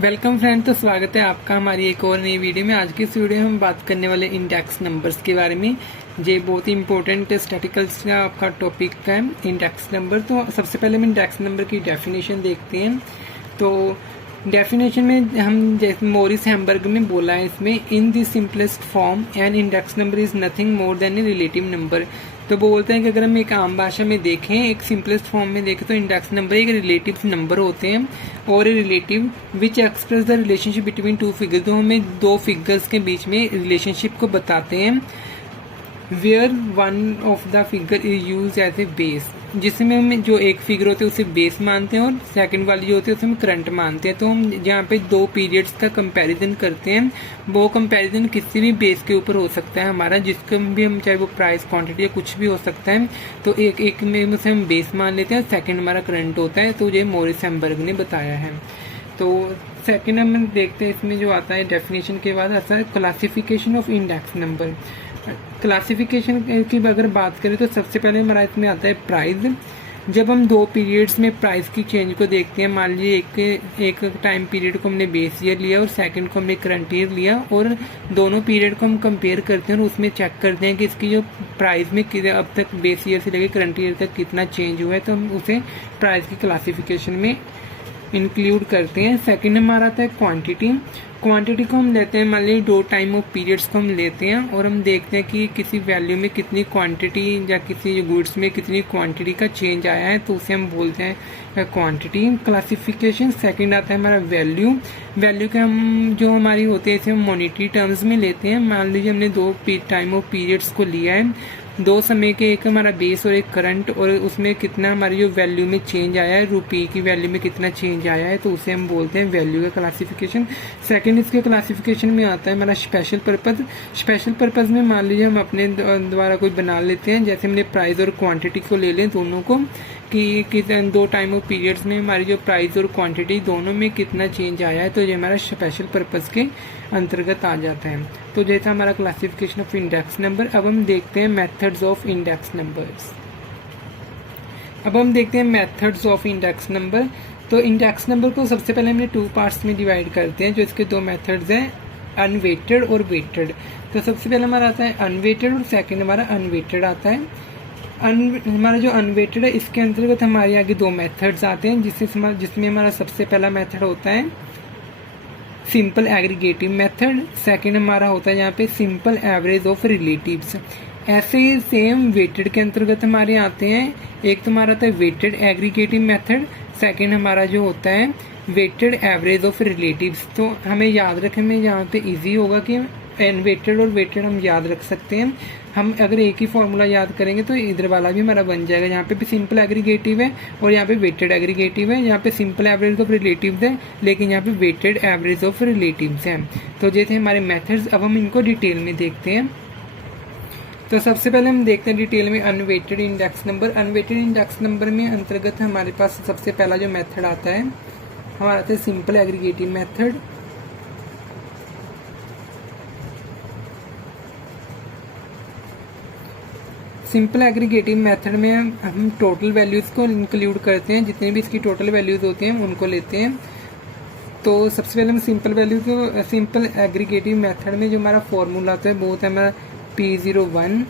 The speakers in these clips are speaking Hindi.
वेलकम फ्रेंड, तो स्वागत है आपका हमारी एक और नई वीडियो में। आज की इस वीडियो में हम बात करने वाले इंडेक्स नंबर्स के बारे में। ये बहुत ही इंपॉर्टेंट स्टैटिकल्स का आपका टॉपिक है इंडेक्स नंबर। तो सबसे पहले हम इंडेक्स नंबर की डेफिनेशन देखते हैं। तो डेफिनेशन में हम जैसे मोरिस हैम्बर्ग ने बोला है इसमें, in the simplest form an index number is nothing more than a relative number. तो बोलते हैं कि अगर हम एक आम भाषा में देखें, एक सिंपलेस्ट फॉर्म में देखें, तो इंडेक्स नंबर एक रिलेटिव नंबर होते हैं और relative which express the relationship between two figure. तो हमें दो फिगर्स के बीच में रिलेशनशिप को बताते हैं। Where one of the figure is use as a base, जिसमें हम जो एक फिगर होते हैं उसे बेस मानते हैं और सेकंड वाली जो होती है उसे हम करंट मानते हैं। तो हम यहाँ पे दो पीरियड्स का कंपैरिजन करते हैं। वो कंपैरिजन किसी भी बेस के ऊपर हो सकता है हमारा, जिसका भी हम चाहे वो प्राइस, क्वांटिटी या कुछ भी हो सकता है। तो एक में उसे हम बेस मान लेते हैं, सेकंड हमारा करंट होता है। तो ये मोरिस हैम्बर्ग ने बताया है। तो सेकंड हम देखते हैं, इसमें जो आता है डेफिनेशन के बाद आता है classification of index number. Classification की अगर बात करें तो सबसे पहले हमारा इसमें आता है प्राइस। जब हम दो पीरियड्स में प्राइस की चेंज को देखते हैं, मान लीजिए एक टाइम पीरियड को हमने बेस ईयर लिया और सेकंड को हमने करंट ईयर लिया, और दोनों पीरियड को हम कंपेयर करते हैं और उसमें चेक करते हैं कि इसकी जो प्राइस में अब तक बेस ईयर से लेकर करंट ईयर तक कितना चेंज हुआ है, तो हम उसे प्राइस की क्लासिफिकेशन में इंक्लूड करते हैं। सेकंड हमारा आता है क्वांटिटी। क्वांटिटी को हम लेते हैं, मान लीजिए दो टाइम ऑफ पीरियड्स को हम लेते हैं और हम देखते हैं कि किसी वैल्यू में कितनी क्वांटिटी या किसी गुड्स में कितनी क्वांटिटी का चेंज आया है, तो उसे हम बोलते हैं क्वांटिटी क्लासिफिकेशन। सेकंड आता है हमारा वैल्यू। वैल्यू के हम जो हमारी होती है इसे हम मॉनेटरी टर्म्स में लेते हैं। मान लीजिए हमने दो टाइम ऑफ पीरियड्स को लिया है, दो समय के, एक हमारा बेस और एक करंट, और उसमें कितना हमारी जो वैल्यू में चेंज आया है, रुपये की वैल्यू में कितना चेंज आया है, तो उसे हम बोलते हैं वैल्यू का क्लासिफिकेशन। सेकंड इसके क्लासिफिकेशन में आता है हमारा स्पेशल पर्पज। स्पेशल पर्पज में मान लीजिए हम अपने द्वारा कोई बना लेते हैं, जैसे हमने प्राइस और क्वांटिटी को ले लें दोनों को, कि दो टाइम ऑफ पीरियड्स में हमारी जो प्राइस और क्वांटिटी दोनों में कितना चेंज आया है, तो ये हमारा स्पेशल पर्पज के अंतर्गत आ जाता है। तो जैसा हमारा क्लासिफिकेशन ऑफ इंडेक्स नंबर। अब हम देखते हैं मेथड्स ऑफ इंडेक्स नंबर्स। अब हम देखते हैं मेथड्स ऑफ इंडेक्स नंबर। तो इंडेक्स नंबर को सबसे पहले हमने टू पार्ट्स में डिवाइड करते हैं, जो इसके दो मेथड्स हैं, अनवेटेड और वेटेड। तो सबसे पहले हमारा आता है अनवेटेड और सेकंड हमारा अनवेटेड आता है। हमारा जो अनवेटेड है इसके अंतर्गत हमारे आगे दो मेथड्स आते हैं, जिसमें हमारा सबसे पहला मेथड होता है सिंपल एग्रीगेटिव मेथड। सेकंड हमारा होता है यहाँ पे सिंपल एवरेज ऑफ रिलेटिव्स। ऐसे ही सेम वेटेड के अंतर्गत हमारे आते हैं, एक तो हमारा आता है वेटेड एग्रीगेटिव मेथड, सेकंड हमारा जो होता है वेटेड एवरेज ऑफ रिलेटिव्स। तो हमें याद रखें, में यहाँ पे इजी होगा कि अनवेटेड और वेटेड हम याद रख सकते हैं। हम अगर एक ही फॉर्मूला याद करेंगे तो इधर वाला भी हमारा बन जाएगा। यहाँ पे भी सिंपल एग्रीगेटिव है और यहाँ पे वेटेड एग्रीगेटिव है। यहाँ पे सिंपल एवरेज ऑफ रिलेटिव्स है, लेकिन यहाँ पे वेटेड एवरेज ऑफ रिलेटिव्स हैं। तो जैसे हमारे मेथड्स, अब हम इनको डिटेल में देखते हैं। तो सबसे पहले हम देखते हैं डिटेल में unweighted index number. Unweighted index number में अंतर्गत हमारे पास सबसे पहला जो मेथड आता है हमारा आता है simple aggregative method. Simple aggregative method में हम टोटल वैल्यूज़ को इंक्लूड करते हैं, जितने भी इसकी टोटल वैल्यूज़ होती हैं उनको लेते हैं। तो सबसे पहले हम सिंपल एग्रीगेटिव मेथड में जो हमारा फॉर्मूला आता है वो होता है हमारा P01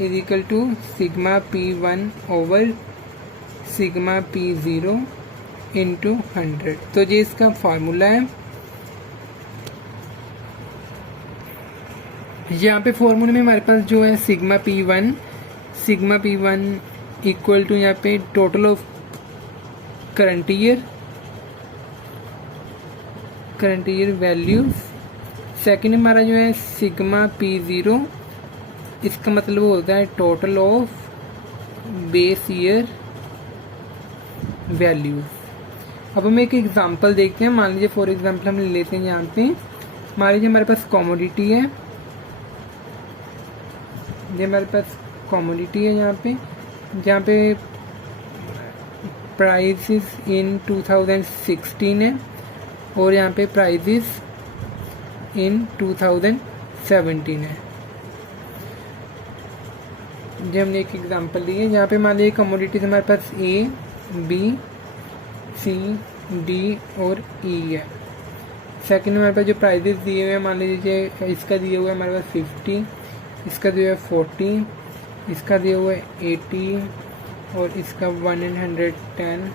is equal to sigma P1 over sigma P0 into 100। तो ये इसका फार्मूला है। यहाँ पे फॉर्मूले में हमारे पास जो है सिग्मा P1 इक्वल टू यहाँ पे total of current year values. Second हमारा जो है सिग्मा P0, इसका मतलब होता है total of base year values. अब हम एक एग्जांपल देखते हैं। मान लीजिए फॉर एग्जांपल हम ले लेते हैं, यहाँ पे मान लीजिए हमारे पास कमोडिटी है, ये हमारे पास कमोडिटी है जहाँ पे प्राइसेस इन 2016 है और यहाँ पे प्राइसेस इन 2017 है। जो हमने एक एग्जांपल ली है, जहाँ पे मान लीजिए कमोडिटीज हमारे पास A, B, C, D और E है। सेकंड हमारे पास जो प्राइजेस दिए हुए हैं, मान लीजिए इसका दिया हुआ है हमारे पास 50, इसका दिया हुआ है 40, इसका दिया हुआ है 80 और इसका 110,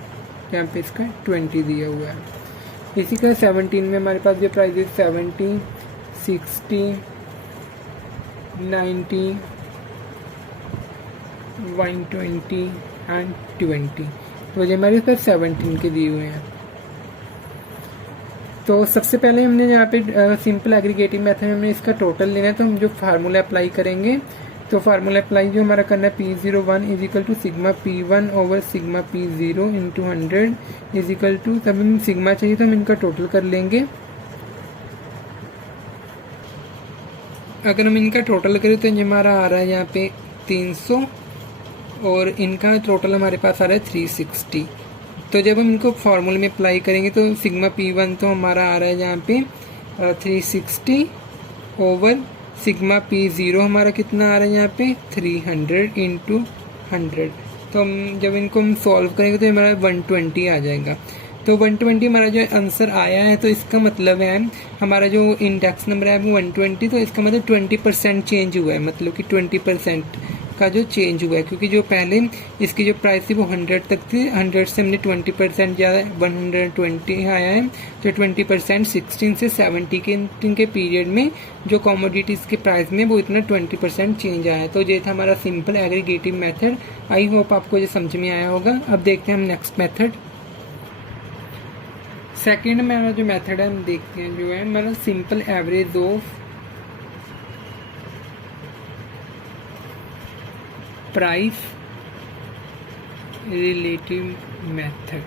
यहाँ पे इसका 20 दिया हुआ है। इसी का 17 में हमारे पास जो प्राइजेस 70, 60, 90, 120 एंड 20, तो ये हमारे पास 17 के दिए हुए हैं। तो सबसे पहले हमने यहाँ पे सिंपल एग्रीगेटिव मेथड में हमने इसका टोटल लेना है, तो हम जो फार्मूला अप्लाई करेंगे, तो फार्मूला अप्लाई जो हमारा करना है P01 is equal to sigma P1 over sigma P0 into 100 is equal to, तब हम सिग्मा चाहिए तो हम इनका टोटल कर लेंगे। अगर हम इनका टोटल करें तो ये हमारा आ रहा है यहाँ पे 300 और इनका टोटल हमारे पास आ रहा है 360। तो जब हम इनको फार्मूले में अप्लाई करेंगे तो सिग्मा P1 तो हमारा आ रहा है यहाँ पे 360 ओवर सिग्मा P0 हमारा कितना आ रहा है यहाँ पे 300 इंटू 100। तो हम जब इनको हम सॉल्व करेंगे तो हमारा 120 आ जाएगा। तो 120 हमारा जो आंसर आया है, तो इसका मतलब है हमारा जो इंडेक्स नंबर है वो 120, तो इसका मतलब 20% चेंज हुआ है, मतलब कि 20% का जो चेंज हुआ है, क्योंकि जो पहले इसकी जो प्राइस थी वो 100 तक थी, 100 से हमने 20% ज़्यादा 120 आया है। तो 20% 16 से 70 के पीरियड में जो कमोडिटीज़ के प्राइस में वो इतना 20% चेंज आया है। तो ये था हमारा simple aggregative method. I hope आपको ये समझ में आया होगा। अब देखते हैं हम नेक्स्ट मेथड। सेकेंड में हमारा जो मेथड है हम देखते हैं, जो है हमारा simple average of price relative method.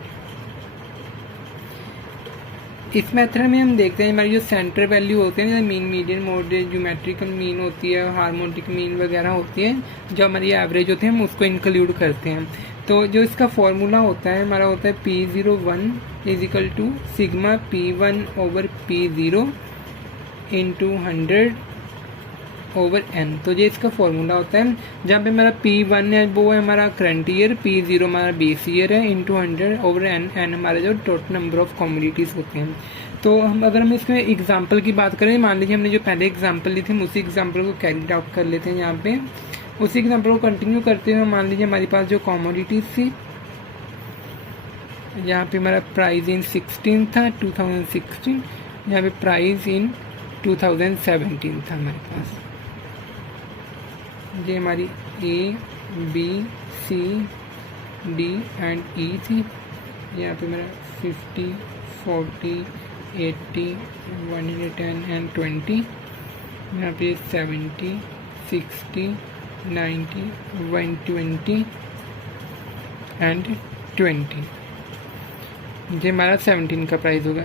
इस मेथड में हम देखते हैं हमारी जो सेंटर वैल्यू होते हैं, mean, median, moderate, geometrical mean होती है, हार्मोनिक मीन वगैरह होती है, जो हमारी एवरेज होते हैं हम उसको इंक्लूड करते हैं। तो जो इसका फॉर्मूला होता है हमारा होता है P01 is equal to sigma P1 over P0 into 100 over n। तो ये इसका फॉर्मूला होता है, जहाँ पे हमारा P1 है वो है हमारा करंट ईयर, P0 हमारा बेस ईयर है, इंटू 100 ओवर n, n हमारे जो टोटल नंबर ऑफ कमोडिटीज़ होते हैं। तो अगर हम इसमें एग्जांपल की बात करें, मान लीजिए हमने जो पहले एग्जांपल ली थी हम उसी एग्जांपल को कैरी आउट कर लेते हैं। यहाँ पे उसी एग्जांपल को कंटिन्यू करते हुए मान लीजिए हमारे पास जो कमोडिटीज़ थी, यहाँ पे हमारा प्राइस इन 16 था 2016, यहाँ पे प्राइस इन 2017 था हमारे पास। ये हमारी A, B, C, D and E थी। यहाँ पे मेरा 50, 40, 80, 110 एंड 20। यहाँ पे 70, 60, 90, 120 एंड 20। ये हमारा 17 का प्राइस होगा।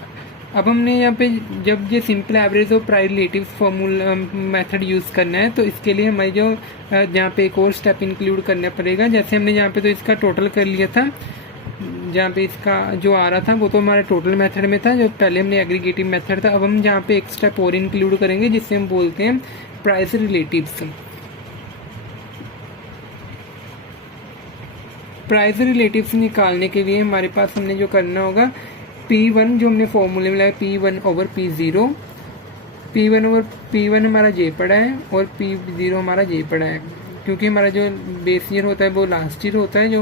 अब हमने यहाँ पे जब ये सिंपल एवरेज और price relative formula method use करना है, तो इसके लिए हमारी जो यहाँ पे एक और स्टेप इंक्लूड करना पड़ेगा। जैसे हमने यहाँ पे तो इसका टोटल कर लिया था, जहाँ पे इसका जो आ रहा था वो तो हमारे टोटल मेथड में था, जो पहले हमने एग्रीगेटिव मेथड था। अब हम यहाँ पे एक स्टेप और इंक्लूड करेंगे जिससे हम बोलते हैं प्राइस रिलेटिव्स। प्राइस रिलेटिव्स निकालने के लिए हमारे पास हमने जो करना होगा, P1 जो हमने फॉर्मूले में लगाया P1 over P0, P1 over P1 हमारा जे पड़ा है और P0 हमारा जे पड़ा है, क्योंकि हमारा जो बेस ईयर होता है वो लास्ट ईयर होता है, जो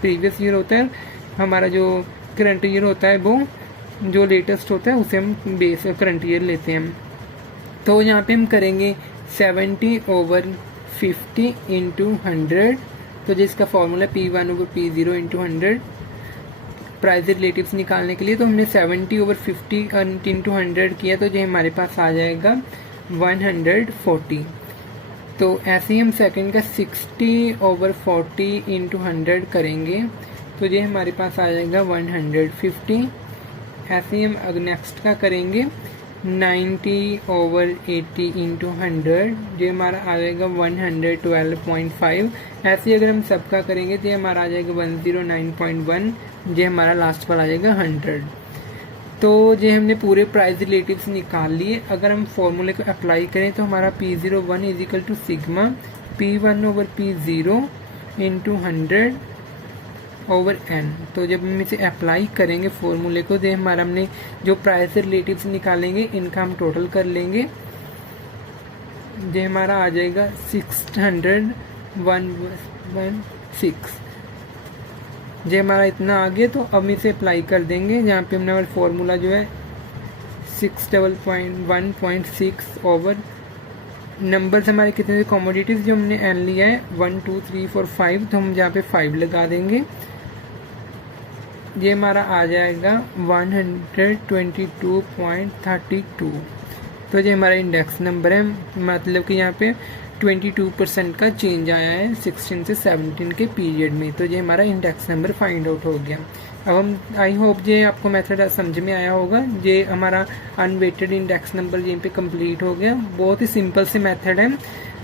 प्रीवियस ईयर होता है, हमारा जो करंट ईयर होता है वो जो लेटेस्ट होता है उसे हम बेस करंट ईयर लेते हैं। तो यहाँ पे हम करेंगे 70 ओवर 50 इंटू 100, तो जिसका formula P1 over P0 into 100 price relatives निकालने के लिए। तो हमने 70 ओवर 50 इंटू 100 किया, तो जो हमारे पास आ जाएगा 140। तो ऐसे ही हम सेकंड का 60 ओवर 40 इंटू 100 करेंगे, तो ये हमारे पास आ जाएगा 150। ऐसे ही हम नेक्स्ट का करेंगे 90 ओवर 80 इंटू 100, जो हमारा आ जाएगा 112.5। ऐसे ही अगर हम सबका करेंगे तो हमारा आ जाएगा 109.1, जो हमारा लास्ट पर आ जाएगा 100। तो ये हमने पूरे प्राइस रिलेटिव्स निकाल लिए। अगर हम फॉर्मूले को अप्लाई करें तो हमारा P01 is equal to sigma P1 over P0 into 100 over n. तो जब हम इसे अप्लाई करेंगे फॉर्मूले को, तो हमारा हमने जो प्राइस से रिलेटिव्स निकालेंगे इनका हम टोटल कर लेंगे। ये हमारा आ जाएगा 600,116। ये हमारा इतना आ गया। तो अब इसे अप्लाई कर देंगे, जहाँ पे हमने हमारा फॉर्मूला जो है 611.6 ओवर नंबर से हमारे कितने कमोडिटीज़ जो हमने एन लिया है 1 2 3 4 5, तो हम जहाँ पे 5 लगा देंगे। ये हमारा आ जाएगा 122.32। तो ये हमारा इंडेक्स नंबर है, मतलब कि यहाँ पे 22% का चेंज आया है 16 से 17 के पीरियड में। तो ये हमारा इंडेक्स नंबर फाइंड आउट हो गया। अब हम आई होप ये आपको मेथड समझ में आया होगा। ये हमारा अनवेटेड इंडेक्स नंबर यहीं पे कंप्लीट हो गया। बहुत ही सिंपल सी मेथड है।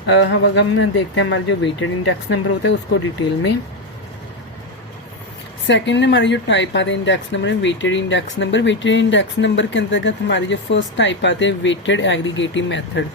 अब हम देखते हैं हमारे जो वेटेड इंडेक्स नंबर होता है उसको डिटेल में। सेकेंड हमारी जो टाइप आते हैं इंडेक्स नंबर में weighted index number. Weighted index number के अंतर्गत हमारी जो फर्स्ट टाइप आते हैं वेटेड एग्रीगेटिव मेथड।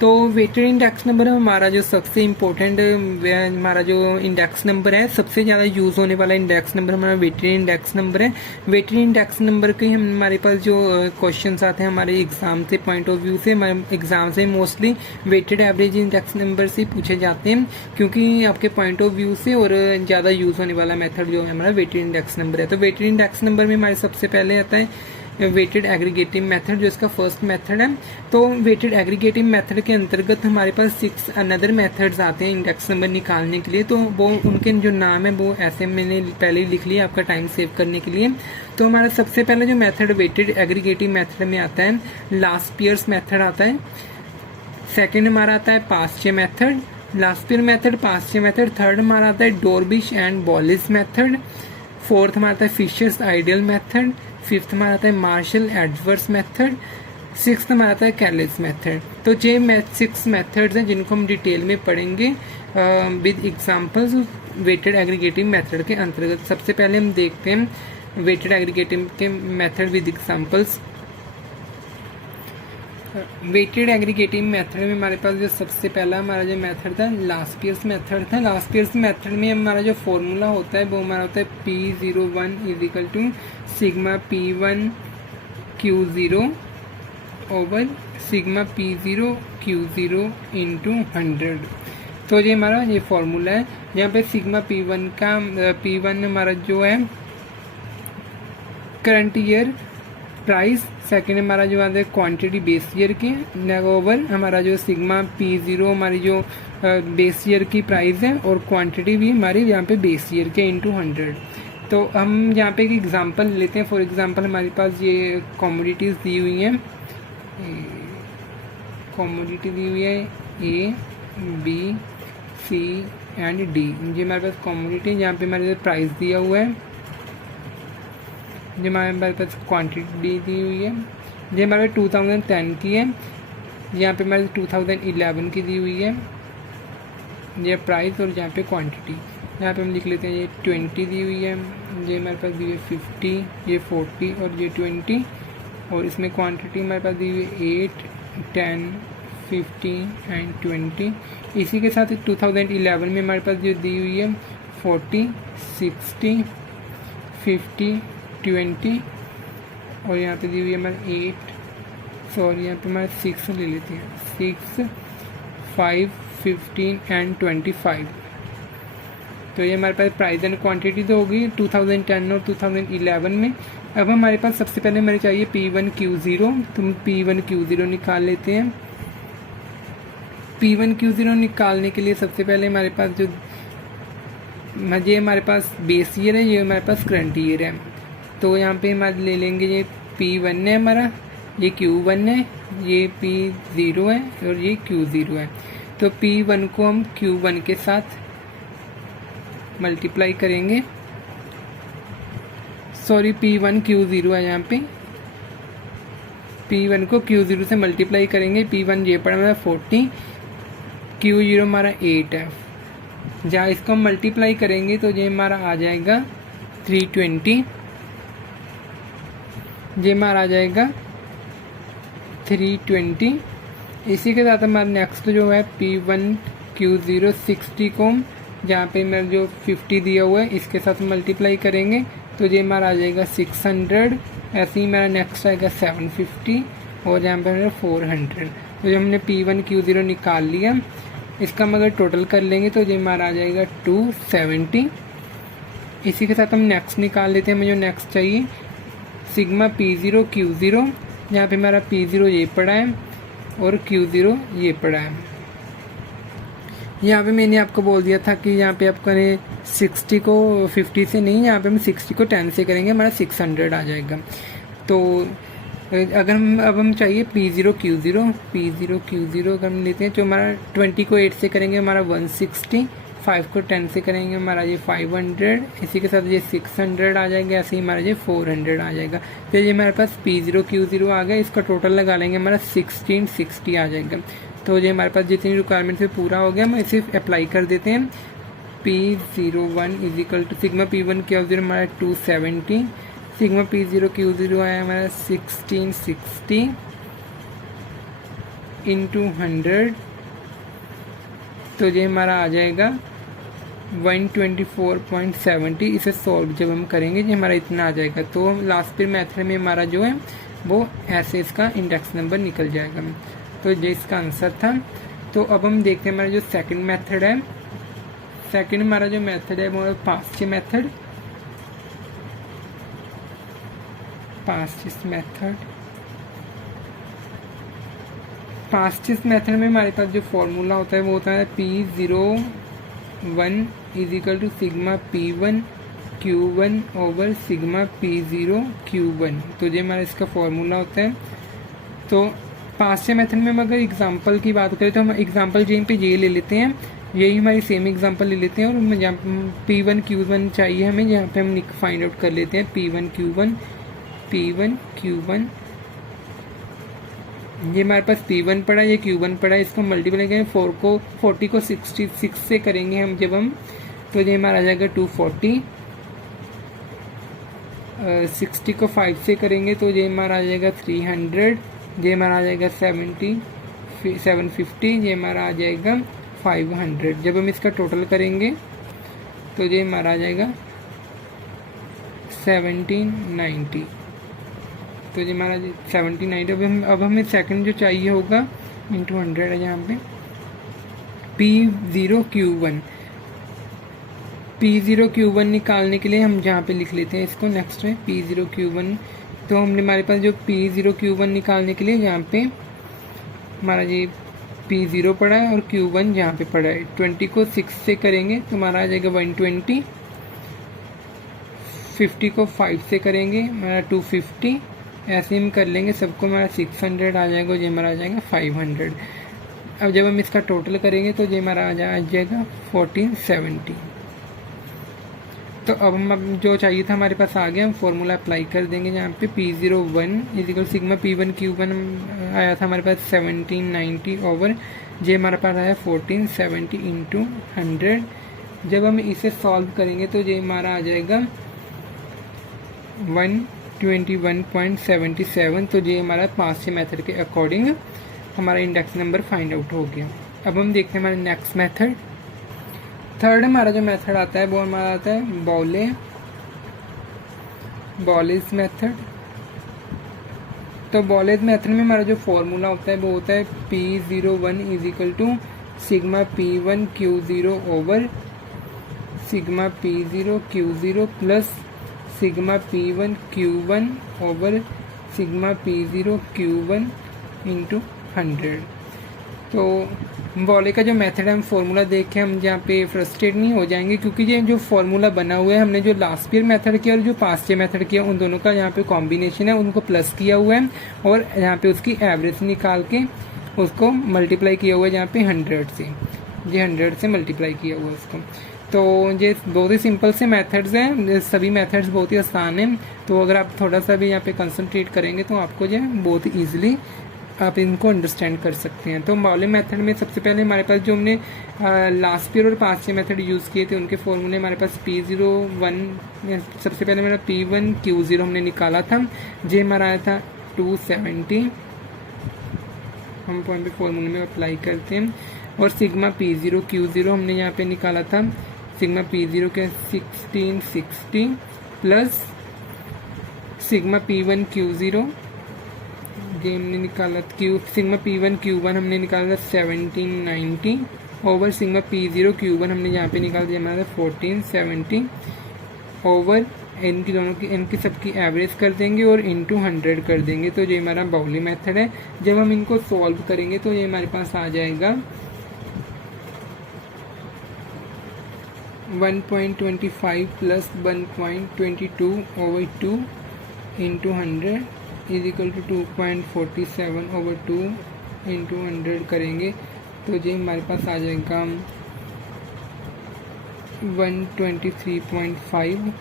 तो वेटेड इंडेक्स नंबर हमारा जो सबसे इम्पोर्टेंट हमारा जो इंडेक्स नंबर है, सबसे ज़्यादा यूज़ होने वाला इंडेक्स नंबर हमारा वेटेड इंडेक्स नंबर है। वेटेड इंडेक्स नंबर के हमारे पास जो क्वेश्चंस आते हैं हमारे एग्जाम से पॉइंट ऑफ व्यू से, हमारे एग्जाम से mostly weighted average index number से पूछे जाते हैं, क्योंकि आपके पॉइंट ऑफ व्यू से और ज़्यादा यूज़ होने वाला मेथड जो है हमारा वेटेड इंडेक्स नंबर है। तो वेटेड इंडेक्स नंबर में हमारे सबसे पहले आता है वेटेड एग्रीगेटिव मेथड, जो इसका फर्स्ट मेथड है। तो वेटेड एग्रीगेटिव मेथड के अंतर्गत हमारे पास 6 अनदर मेथड्स आते हैं इंडेक्स नंबर निकालने के लिए। तो वो उनके जो नाम है वो ऐसे मैंने पहले ही लिख लिया आपका टाइम सेव करने के लिए। तो हमारा सबसे पहले जो मेथड वेटेड एग्रीगेटिव मेथड में आता है लास्ट पियर्स मेथड आता है। सेकेंड हमारा आता है past year method, last year method, past year method. Third हमारा आता है Dorbish and Bowley's method. Fourth हमारा आता है फिशर्स आइडियल मेथड। फिफ्थ हमारा आता है मार्शल एडवर्स मेथड। सिक्स्थ हमारा आता है कैरलेस मेथड। तो ये 6 मेथड्स हैं जिनको हम डिटेल में पढ़ेंगे with examples weighted aggregative method के अंतर्गत। सबसे पहले हम देखते हैं वेटेड एग्रीगेटिव के method with examples. Weighted aggregative method में हमारे पास जो सबसे पहला हमारा जो मेथड था लास्ट पियर्स मेथड था। लास्ट पियर्स मेथड में हमारा जो फॉर्मूला होता है वो हमारा होता है P01 is equal to sigma P1 Q0 over sigma P0 Q0 into 100। तो ये हमारा ये फॉर्मूला है। यहाँ पे सिग्मा P1 हमारा जो है करंट ईयर प्राइस, सेकेंड हमारा जो आता है क्वांटिटी बेस ईयर की, ओवर हमारा जो सिग्मा P0 हमारी जो बेस ईयर की प्राइस है और क्वांटिटी भी हमारी यहाँ पे बेस ईयर के इंटू 100। तो हम यहाँ पे एक एग्जांपल लेते हैं। फॉर एग्जांपल हमारे पास ये कमोडिटीज़ दी हुई हैं, कमोडिटी दी हुई है A, B, C and D। ये हमारे पास कमोडिटी, यहाँ पे हमारे पास प्राइस दिया हुआ है, जो हमारे पास क्वांटिटी दी हुई है। ये हमारे 2010 की है, यहाँ पे हमारे 2011 की दी हुई है ये प्राइस, और यहाँ पे क्वांटिटी यहाँ पे हम लिख लेते हैं ये 20 दी हुई है, ये हमारे पास दी हुई है 50, ये 40 और ये 20, और इसमें क्वांटिटी हमारे पास दी हुई है 8, 10, 15 एंड 20। इसी के साथ 2011 में हमारे पास जो दी हुई है 40, 60, 50, 20, और यहाँ पे दी हुई है हमारे 8, सॉरी यहाँ पे हमारे 6 ले लेते हैं, 6, 5, 15 एंड 25। तो ये हमारे पास प्राइस एंड क्वांटिटी तो होगी 2010 और 2011 में। अब हमारे पास सबसे पहले हमें चाहिए P1 Q0, तो हम P1 Q0 निकाल लेते हैं। P1 Q0 निकालने के लिए सबसे पहले हमारे पास जो ये हमारे पास बेस ईयर है, ये हमारे पास करंट ईयर है। तो यहाँ पे हम ले लेंगे ये P1 है हमारा, ये Q1 है, ये P0 है और ये Q0 है। तो P1 को हम Q1 के साथ मल्टीप्लाई करेंगे, सॉरी P1 Q0 है, यहाँ पे P1 को Q0 से मल्टीप्लाई करेंगे। P1 ये पड़ा हमारा 40, Q0 हमारा 8 है। जहाँ इसको हम मल्टीप्लाई करेंगे तो ये हमारा आ जाएगा 320, ये हमारा आ जाएगा 320। इसी के साथ हमारा नेक्स्ट जो है P1 Q0 60 को जहाँ पे मेरा जो 50 दिया हुआ है इसके साथ मल्टीप्लाई करेंगे तो ये हमारा आ जाएगा 600। ऐसे ही मेरा नेक्स्ट आएगा 750 और यहाँ पे मेरा 400। तो जो हमने P1 Q0 निकाल लिया, इसका हम अगर टोटल कर लेंगे तो ये हमारा आ जाएगा 270। इसी के साथ हम नेक्स्ट निकाल लेते हैं। हमें जो नेक्स्ट चाहिए सिग्मा P0 Q0, जहाँ पे हमारा P0 ये पड़ा है और Q0 ये पड़ा है। यहाँ पे मैंने आपको बोल दिया था कि यहाँ पे आप करें 60 को 50 से नहीं, यहाँ पे हम 60 को 10 से करेंगे, हमारा 600 आ जाएगा। तो अगर हम चाहिए P0 Q0 अगर हम लेते हैं तो हमारा 20 को 8 से करेंगे हमारा 160, 5 को 10 से करेंगे हमारा ये 500, इसी के साथ ये 600 आ जाएगा, ऐसे ही हमारा ये 400 आ जाएगा। तो ये हमारे पास P0 Q0 आ गया, इसका टोटल लगा लेंगे हमारा 1660 आ जाएगा। तो ये हमारे पास जितनी रिक्वायरमेंट से पूरा हो गया, हम इसे अप्लाई कर देते हैं। P01 is equal to sigma P1 Q0 हमारा 270, सिग्मा P0 Q0 आया हमारा 1660 इंटू 100, तो ये हमारा आ जाएगा 124.70। इसे सॉल्व जब हम करेंगे ये हमारा इतना आ जाएगा। तो लास्ट पे मेथड में हमारा जो है वो ऐसे इसका इंडेक्स नंबर निकल जाएगा। तो ये इसका आंसर था। तो अब हम देखते हैं हमारा जो सेकंड मेथड है। सेकंड हमारा जो मेथड है वो है पास्चे मेथड। पास्चिस मेथड में हमारे पास जो फॉर्मूला होता है वो होता है P01 is equal to sigma P1 Q1 over sigma P0 Q1। तो ये हमारा इसका फॉर्मूला होता है। तो पास्चे मेथड में हम अगर एग्जांपल की बात करें तो हम एग्जांपल जहाँ पे ये ले लेते हैं, यही हमारी सेम एग्जांपल ले लेते हैं और जहाँ P1 Q1 चाहिए हमें, यहाँ पे हम फाइंड आउट कर लेते हैं P1 Q1 ये हमारे पास P1 पड़ा है, ये Q1 पड़ा है, इसको मल्टीप्लाई करेंगे 40 को 66 से करेंगे हम जब हम, तो ये हमारा आ जाएगा 240। 60 को 5 से करेंगे तो ये हमारा आ जाएगा 300, ये हमारा आ जाएगा 750, ये हमारा आ जाएगा 500। जब हम इसका टोटल करेंगे तो ये हमारा आ जाएगा 1790। तो ये हमारा 1790। अब हमें सेकंड जो चाहिए होगा इंटू 100 है यहाँ पे P0 Q1 निकालने के लिए हम जहाँ पे लिख लेते हैं इसको नेक्स्ट है P0 Q1। तो हमने हमारे पास जो P0 Q1 निकालने के लिए यहाँ पे हमारा ये P0 पड़ा है और Q1 यहाँ पे पड़ा है। 20 को 6 से करेंगे तो हमारा आ जाएगा 120, 50 को 5 से करेंगे हमारा 250, ऐसे हम कर लेंगे सबको, हमारा 600 आ जाएगा, ये हमारा आ जाएगा 500। अब जब हम इसका टोटल करेंगे तो ये हमारा आ जाएगा 1470। तो अब हम जो चाहिए था हमारे पास आ गया, हम फॉर्मूला अप्लाई कर देंगे जहाँ पे P01 is equal sigma P1 Q1 आया था हमारे पास 1790 ओवर जे हमारे पास आया 1470 इंटू 100। जब हम इसे सॉल्व करेंगे तो ये हमारा आ जाएगा 121.77। तो ये हमारा पास्चे मेथड के अकॉर्डिंग हमारा इंडेक्स नंबर फाइंड आउट हो गया। अब हम देखते हैं हमारा नेक्स्ट मेथड। थर्ड हमारा जो मेथड आता है वो हमारा आता है बॉलेज मेथड। तो बॉलेज मेथड में हमारा जो फॉर्मूला होता है वो होता है P01 is equal to sigma P1 Q0 over sigma P0 Q0 plus sigma P1 Q1 over sigma P0 Q1 into 100। तो बॉले का जो मेथड है हम फॉर्मूला देख के हम यहाँ पे फ्रस्ट्रेट नहीं हो जाएंगे, क्योंकि ये जो फॉर्मूला बना हुआ है हमने जो लास्ट ईयर मेथड किया और जो पास्ट ईयर मेथड किया उन दोनों का यहाँ पे कॉम्बिनेशन है, उनको प्लस किया हुआ है और यहाँ पे उसकी एवरेज निकाल के उसको मल्टीप्लाई किया हुआ है यहाँ पे 100 से, ये 100 से मल्टीप्लाई किया हुआ है उसको। तो ये बहुत ही सिंपल से मेथड्स हैं, सभी मेथड्स बहुत ही आसान हैं। तो अगर आप थोड़ा सा भी यहाँ पे कंसंट्रेट करेंगे तो आपको जो है बहुत ही ईजिली आप इनको अंडरस्टैंड कर सकते हैं। तो बॉले मेथड में सबसे पहले हमारे पास जो हमने लास्ट ईयर और पास्ट ईयर मेथड यूज़ किए थे उनके फॉर्मूले हमारे पास P01, सबसे पहले मेरा P1 Q0 हमने निकाला था, जे हमारा आया था 270, हम पॉइंट पे फॉर्मूले में अप्लाई करते हैं। और सिग्मा P0 Q0 हमने यहाँ पे निकाला था सिग्मा P0 के 1660 प्लस सिग्मा P1 Q0, ये हमने निकाला सिग्मा P1 Q1 हमने निकाला 1790 ओवर सिग्मा P0 Q1 हमने यहाँ पे निकाल दिया हमारा 1470 ओवर इनकी दोनों की इनकी सबकी एवरेज कर देंगे और इनटू 100 कर देंगे। तो ये हमारा बाउली मेथड है। जब हम इनको सॉल्व करेंगे तो ये हमारे पास आ जाएगा 1.25 plus 1.22 over 2 into 100 is equal to 2.47 over 2 into 100 करेंगे तो ये हमारे पास आ जाएगा 123.5।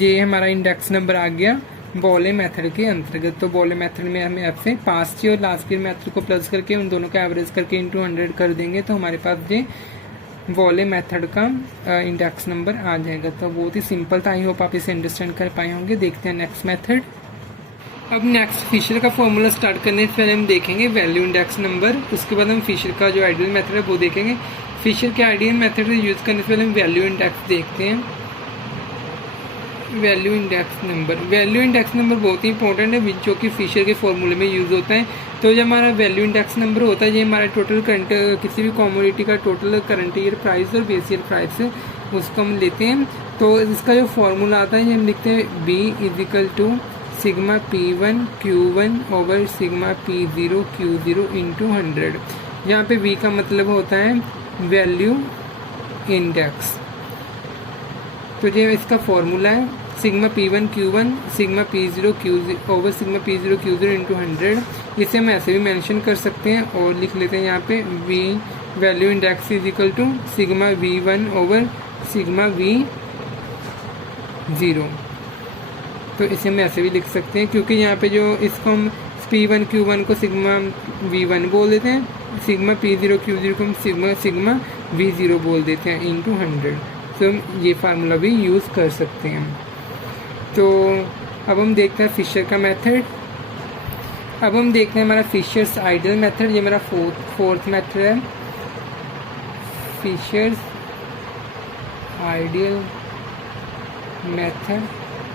ये हमारा इंडेक्स नंबर आ गया बॉले मेथड के अंतर्गत। तो बॉले मेथड में हमें अब से पास्ट ईयर और लास्ट ईयर मेथड को प्लस करके उन दोनों का एवरेज करके इंटू 100 कर देंगे तो हमारे पास ये वॉले मेथड का इंडेक्स नंबर आ जाएगा। तो बहुत ही सिंपल था, आई होप आप इसे अंडरस्टैंड कर पाए होंगे। देखते हैं नेक्स्ट मेथड। अब नेक्स्ट फिशर का फॉर्मूला स्टार्ट करने से पहले हम देखेंगे वैल्यू इंडेक्स नंबर, उसके बाद हम फिशर का जो आइडियल मेथड है वो देखेंगे। फिशर के आइडियल मेथड यूज़ करने से पहले हम वैल्यू इंडेक्स देखते हैं। वैल्यू इंडेक्स नंबर बहुत ही इंपॉर्टेंट है जो कि फिशर के फॉर्मूले में यूज़ होता है। तो जब हमारा वैल्यू इंडेक्स नंबर होता है ये हमारा टोटल करंट किसी भी कमोडिटी का टोटल करंट ईयर प्राइस और बेस ईयर प्राइस उसको हम लेते हैं। तो इसका जो फॉर्मूला आता है ये हम लिखते हैं B is equal to sigma P1 Q1 over sigma P0 Q0 into 100। यहाँ पे V का मतलब होता है वैल्यू इंडेक्स। तो ये इसका फॉर्मूला है sigma P1 Q1 sigma P0 Q0 over sigma P0 Q0 into 100। इसे हम ऐसे भी मेंशन कर सकते हैं और लिख लेते हैं यहाँ पे V value index is equal to sigma V1 over sigma V0। तो इसे हम ऐसे भी लिख सकते हैं क्योंकि यहाँ पे जो इसको हम P1 Q1 को सिग्मा V1 बोल देते हैं, सिग्मा P0 Q0 को हम सिग्मा V0 बोल देते हैं इंटू 100। तो हम ये फार्मूला भी यूज़ कर सकते हैं। तो अब हम देखते हैं फिशर का मेथड। अब हम देखते हैं हमारा फिशर्स आइडियल मेथड। ये मेरा फोर्थ मेथड है फिशर्स आइडियल मेथड।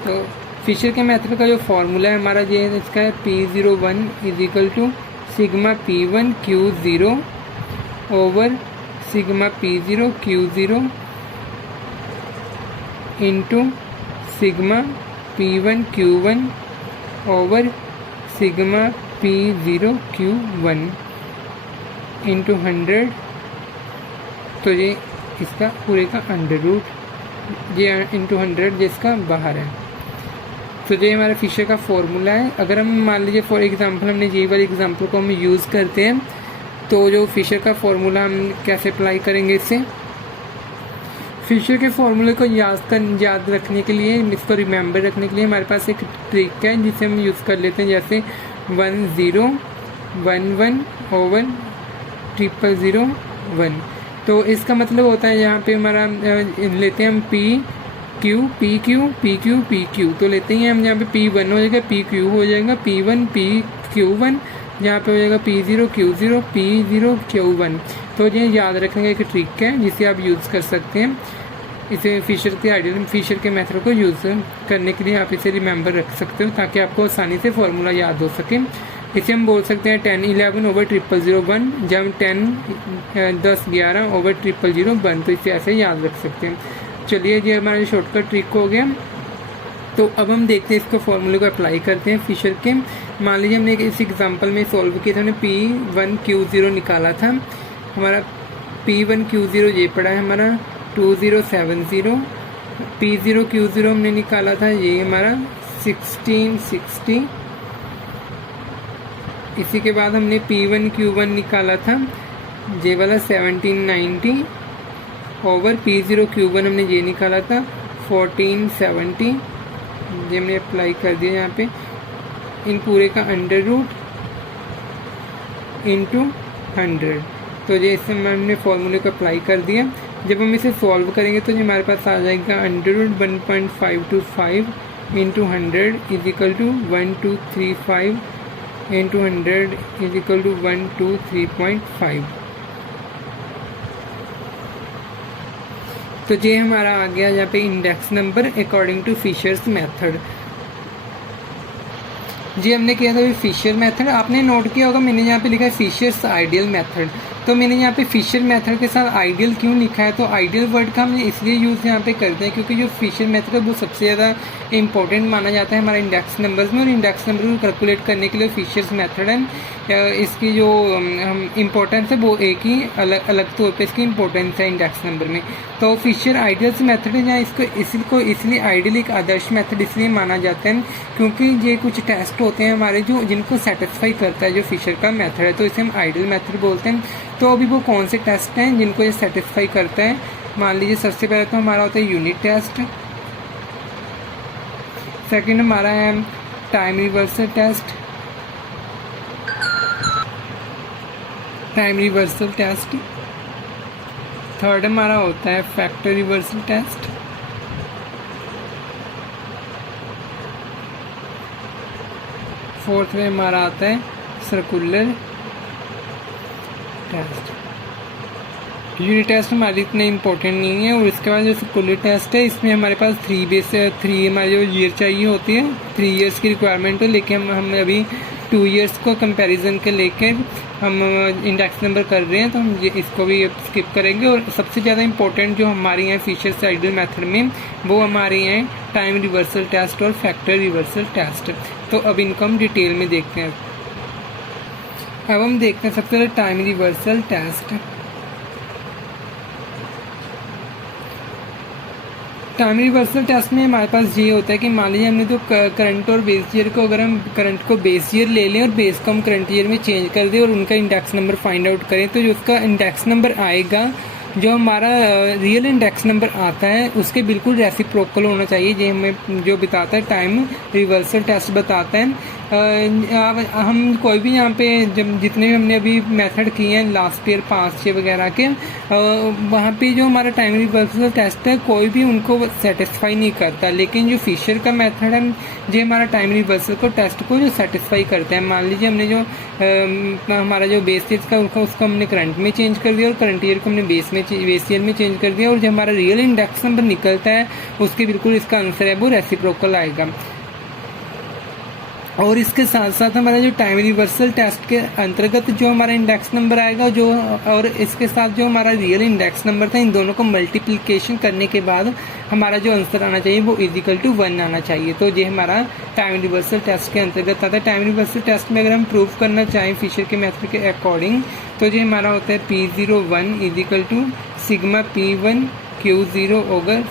तो फिशर के मेथड का जो फॉर्मूला है हमारा ये इसका है P01 is equal to sigma P1 Q0 over sigma P0 Q0 into sigma P1 Q1 over sigma P0 Q1 into 100। तो ये इसका पूरे का अंडर रूट ये इंटू 100 जिसका बाहर है। तो ये हमारा फिशर का फॉर्मूला है। अगर हम मान लीजिए फॉर एग्जांपल हमने ये वाले एग्जांपल को हम यूज़ करते हैं तो जो फिशर का फॉर्मूला हम कैसे अप्लाई करेंगे इससे। फिशर के फॉर्मूले को याद रखने के लिए, इसको रिमेंबर रखने के लिए हमारे पास एक ट्रिक है जिसे हम यूज़ कर लेते हैं, जैसे 1011 ओवर 0001। तो इसका मतलब होता है यहाँ पे हमारा लेते हैं हम PQ तो लेते हैं हम यहाँ पे P1 हो जाएगा, PQ हो जाएगा, P1 PQ1, यहाँ पे हो जाएगा P0 Q0 P0 Q1। तो ये याद रखने का एक ट्रिक है जिसे आप यूज़ कर सकते हैं। इसे फिशर के मेथड को यूज़ करने के लिए आप इसे रिमेंबर रख सकते हो ताकि आपको आसानी से फॉर्मूला याद हो सके। इसे हम बोल सकते हैं 1011 ओवर 0001, जब 1011 ओवर 0001। तो इसे ऐसे याद रख सकते हैं। चलिए ये हमारा शॉर्टकट ट्रिक हो गया। तो अब हम देखते हैं इसको फॉर्मूले को अप्लाई करते हैं फिशर के। मान लीजिए हमने इस एग्जांपल में सॉल्व किया था, हमने P1 Q0 निकाला था। हमारा P1 Q0 ये पड़ा है हमारा 2070। P0 Q0 हमने निकाला था ये हमारा 1660। इसी के बाद हमने P1 Q1 निकाला था ये वाला 1790 ओवर P0 Q1 हमने ये निकाला था 1470। ये हमने अप्लाई कर दिया यहाँ पे इन पूरे का अंडर रूट इंटू 100। तो ये इससे हमने फॉर्मूले को अप्लाई कर दिया। जब हम इसे सॉल्व करेंगे तो ये हमारे पास आ जाएगा under root 1.525 into 100 is equal to 1235 into 100 is equal to 123.5। तो ये हमारा आ गया यहाँ पे index number according to Fisher's method. जी हमने किया था फिशर मेथड। आपने नोट किया होगा मैंने यहाँ पे लिखा है फिशर्स आइडियल मेथड। तो मैंने यहाँ पे फिशर मेथड के साथ आइडियल क्यों लिखा है, तो आइडियल वर्ड का हम इसलिए यूज़ यहाँ पे करते हैं क्योंकि जो फिशर मेथड है वो सबसे ज़्यादा इंपॉर्टेंट माना जाता है हमारे इंडेक्स नंबर्स में, और इंडेक्स नंबर को कैलकुलेट करने के लिए फिशर्स मेथड है इसकी जो इम्पोर्टेंस है वो एक ही अलग अलग तौर पे इसकी इम्पोर्टेंस है इंडेक्स नंबर में। तो फिशर आइडियल्स मेथड है जहाँ इसको इसलिए आइडियल एक आदर्श मेथड इसलिए माना जाता है क्योंकि ये कुछ टेस्ट होते हैं हमारे जो जिनको सेटिस्फाई करता है जो फिशर का मेथड है, तो इसे हम आइडियल मेथड बोलते हैं। तो अभी वो कौन से टेस्ट हैं जिनको ये सेटिस्फाई करता है, मान लीजिए सबसे पहले तो हमारा होता है यूनिट टेस्ट, सेकंड हमारा है टाइम रिवर्सल टेस्ट, थर्ड हमारा होता है फैक्टर रिवर्सल टेस्ट, फोर्थ में हमारा आता है सर्कुलर टेस्ट। यूनिट टेस्ट हमारे इतने इम्पोर्टेंट नहीं है। और इसके बाद जो सर्कुलर टेस्ट है इसमें हमारे पास थ्री हमारे जो ईयर चाहिए होती है, 3 इयर्स की रिक्वायरमेंट है, लेकिन हम अभी 2 इयर्स को कंपैरिजन के लेके हम इंडेक्स नंबर कर रहे हैं, तो हम इसको भी स्किप करेंगे। और सबसे ज़्यादा इंपॉर्टेंट जो हमारी हैं फिशर्स आइडियल मेथड में वो हमारी हैं टाइम रिवर्सल टेस्ट और फैक्टर रिवर्सल टेस्ट। तो अब इनको हम डिटेल में देखते हैं। अब हम देखते हैं सबसे पहले time reversal test. Time reversal test में हमारे पास ये होता है कि मान लीजिए हमने तो करंट और बेस ईयर को, अगर हम करंट को बेस ईयर ले लें और बेस को हम करंट ईयर में चेंज कर दें और उनका इंडेक्स नंबर फाइंड आउट करें, तो जो उसका इंडेक्स नंबर आएगा, जो हमारा रियल इंडेक्स नंबर आता है उसके बिल्कुल रेसिप्रोकल होना चाहिए। ये हमें जो बताता है टाइम रिवर्सल टेस्ट बताता है। हम कोई भी यहाँ पे जब जितने भी हमने अभी मेथड किए हैं लास्ट ईयर 5-6 वगैरह के, वहाँ पे जो हमारा टाइम रिवर्सल टेस्ट है कोई भी उनको सेटिस्फाई नहीं करता, लेकिन जो फिशर का मेथड है जो हमारा टाइम रिवर्सल को टेस्ट को जो सेटिस्फाई करता है। मान लीजिए हमने जो हमारा जो बेस ईयर का उसको हमने करंट में चेंज कर दिया और करंट ईयर को हमने बेस ईयर में चेंज कर दिया, और जो हमारा रियल इंडेक्स नंबर निकलता है उसके बिल्कुल इसका आंसर है वो रेसिप्रोकल आएगा। और इसके साथ साथ हमारा जो टाइम रिवर्सल टेस्ट के अंतर्गत जो हमारा इंडेक्स नंबर आएगा जो, और इसके साथ जो हमारा रियल इंडेक्स नंबर था, इन दोनों को मल्टीप्लिकेशन करने के बाद हमारा जो आंसर आना चाहिए वो =1 आना चाहिए। तो ये हमारा टाइम रिवर्सल टेस्ट के अंतर्गत आता है। टाइम रिवर्सल टेस्ट में अगर हम प्रूव करना चाहें फिशर के मेथड के अकॉर्डिंग, तो ये हमारा होता है P01 sigma P1 Q0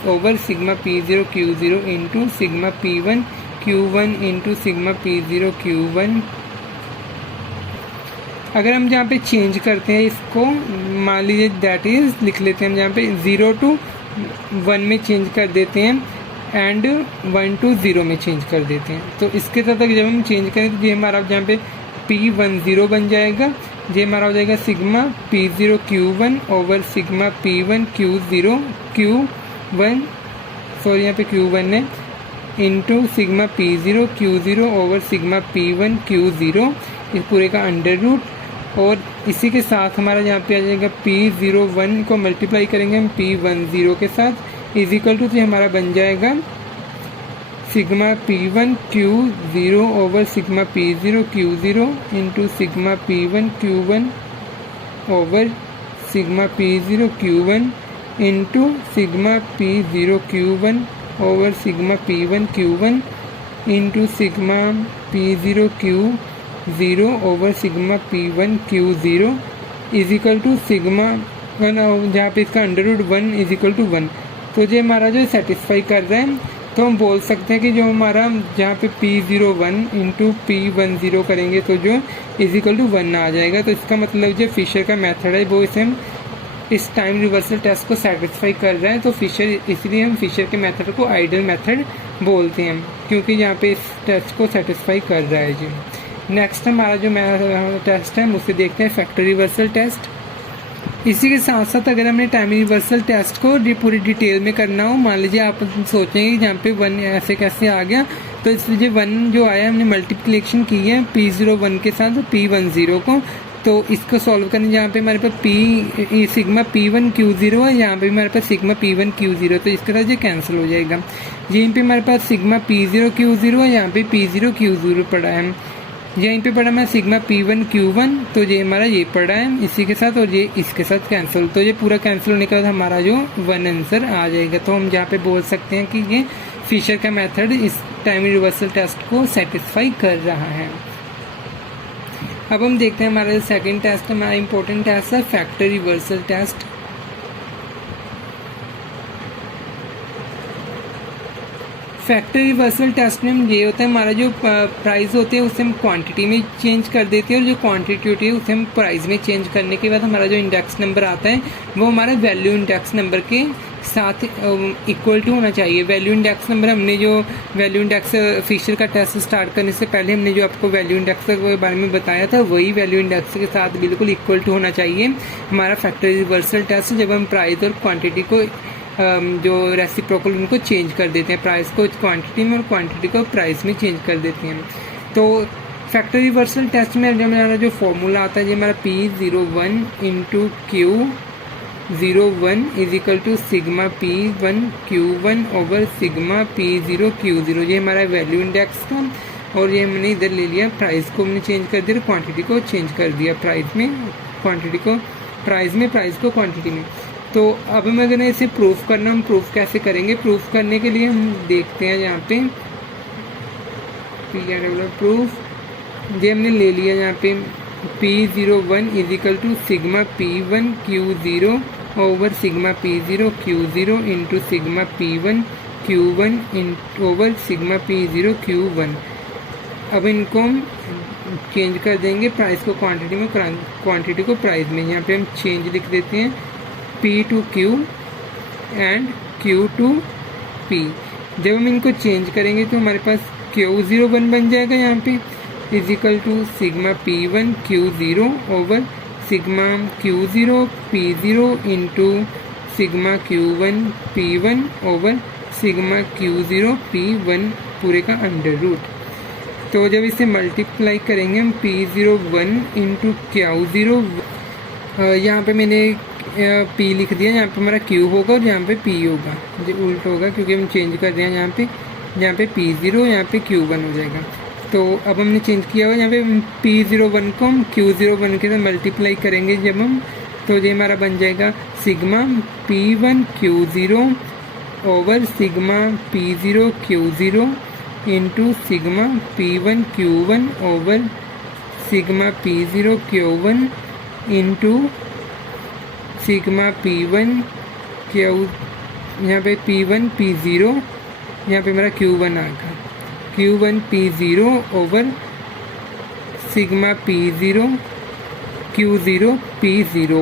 over sigma P0 Q0 into sigma P1 Q1 into sigma P0 Q1। अगर हम जहाँ पे चेंज करते हैं इसको, मान लीजिए दैट इज लिख लेते हैं हम जहाँ पे 0 to 1 में चेंज कर देते हैं एंड 1 to 0 में चेंज कर देते हैं। तो इसके साथ जब हम चेंज करें तो ये हमारा जहाँ पे P10 बन जाएगा, ये हमारा हो जाएगा sigma P0 Q1 over sigma P1 Q0 Q1, sorry यहाँ पे Q1 है, into sigma P0 Q0 over sigma P1 Q0, इस पूरे का अंडर रूट। और इसी के साथ हमारा यहाँ पे आ जाएगा P01 को मल्टीप्लाई करेंगे हम P10 के साथ, इजिकल टू हमारा बन जाएगा sigma P1 Q0 over sigma P0 Q0 into sigma P1 Q1 over sigma P0 Q1 into sigma P0 Q1 over sigma P1 Q1 into sigma P0 Q0 over sigma P1 Q0 is equal to sigma 1, जहाँ पे इसका अंडर रूट 1 इजिकल टू 1। तो ये हमारा जो सेटिस्फाई कर रहा है, तो हम बोल सकते हैं कि जो हमारा जहाँ पे P01 इंटू P10 करेंगे तो जो इजिकल टू 1 आ जाएगा। तो इसका मतलब जो फिशर का मेथड है वो इसे हम इस टाइम रिवर्सल टेस्ट को सेटिस्फाई कर रहा है। तो फिशर, इसलिए हम फिशर के मेथड को आइडियल मेथड बोलते हैं क्योंकि यहाँ पे इस टेस्ट को सेटिस्फाई कर रहा है जी। नेक्स्ट हमारा जो टेस्ट है हम उसे देखते हैं फैक्टर रिवर्सल टेस्ट। इसी के साथ साथ अगर हमने टाइम रिवर्सल टेस्ट को पूरी डिटेल में करना हो, मान लीजिए आप सोचेंगे कि जहाँ पे 1 ऐसे कैसे आ गया, तो इसलिए 1 जो आया हमने मल्टीप्लिकेशन की है P01 के साथ P10 को, तो इसको सॉल्व करने जहाँ पे हमारे पास सिग्मा P1Q0 है, यहाँ पे हमारे पास सिग्मा P1Q0, तो इसके साथ ये कैंसिल हो जाएगा। यहीं पे हमारे पास सिग्मा P0Q0 है, यहाँ पे P0Q0 पड़ा है, यहीं पे पड़ा है सिग्मा P1Q1, तो ये हमारा ये पड़ा है इसी के साथ, और ये इसके साथ कैंसिल, तो ये पूरा कैंसिल होने के बाद हमारा जो 1 आंसर आ जाएगा। तो हम यहाँ पे बोल सकते हैं कि ये फिशर का मेथड इस टाइम रिवर्सल टेस्ट को सेटिस्फाई कर रहा है। अब हम देखते हैं हमारा सेकंड टेस्ट, हमारा इंपॉर्टेंट टेस्ट है factor reversal test. Factor reversal test में ये होता है हमारा जो प्राइस होते हैं उसे हम क्वांटिटी में चेंज कर देते हैं, और जो क्वांटिटी होती है उसे हम प्राइस में चेंज करने के बाद हमारा जो इंडेक्स नंबर आता है वो हमारा वैल्यू इंडेक्स नंबर के साथ इक्वल टू होना चाहिए। वैल्यू इंडेक्स नंबर हमने जो वैल्यू इंडेक्स फिशर का टेस्ट स्टार्ट करने से पहले हमने जो आपको वैल्यू इंडेक्स के बारे में बताया था वही वैल्यू इंडेक्स के साथ बिल्कुल इक्वल टू होना चाहिए हमारा फैक्टर रिवर्सल टेस्ट, जब हम प्राइस और क्वांटिटी को जो रेसिप्रोकल उनको चेंज कर देते हैं, प्राइस को क्वांटिटी में और क्वांटिटी को प्राइस में चेंज कर देते हैं। तो फैक्टर रिवर्सल टेस्ट में हमारा जो फॉर्मूला आता है, ये हमारा P01 into Q01 is equal to sigma P1Q1 over sigma P0Q0, ये हमारा वैल्यू इंडेक्स था, और ये हमने इधर ले लिया प्राइस को हमने चेंज कर दिया, क्वांटिटी को चेंज कर दिया प्राइस में, क्वांटिटी को प्राइस में, प्राइस को क्वांटिटी में। तो अब हमें अगर इसे प्रूफ करना, हम प्रूफ कैसे करेंगे? प्रूफ करने के लिए हम देखते हैं यहाँ पे प्रूफ, ये हमने ले लिया यहाँ पे P01 is equal to sigma P1Q0 over sigma P0Q0 into sigma P1Q1 over sigma P0Q1। अब इनको हम चेंज कर देंगे प्राइस को क्वांटिटी में, क्वांटिटी को प्राइस में। यहाँ पे हम चेंज लिख देते हैं P to Q and Q to P। जब हम इनको चेंज करेंगे तो हमारे पास Q01 बन जाएगा यहाँ पे is equal to sigma P1Q0 over sigma Q0 P0 into sigma Q1 P1 over sigma Q0 P1 पूरे का अंडर रूट। तो जब इसे मल्टीप्लाई करेंगे हम P01 इंटू Q0, यहाँ पे मैंने P लिख दिया, यहाँ पे हमारा Q होगा और यहाँ पे P होगा, जो उल्टा होगा क्योंकि हम चेंज कर रहे हैं यहाँ पे P0, यहाँ पे Q1 हो जाएगा। तो अब हमने चेंज किया हुआ, यहाँ पे P01 को हम Q01 के साथ मल्टीप्लाई करेंगे जब हम, तो ये हमारा बन जाएगा sigma P1Q0 over sigma P0Q0 into sigma P1Q1 over sigma P0Q1 into sigma P1Q, यहाँ पे P1 P0, यहाँ पे मेरा Q1 आ गया, Q1 P0 over sigma P0 Q0 P0,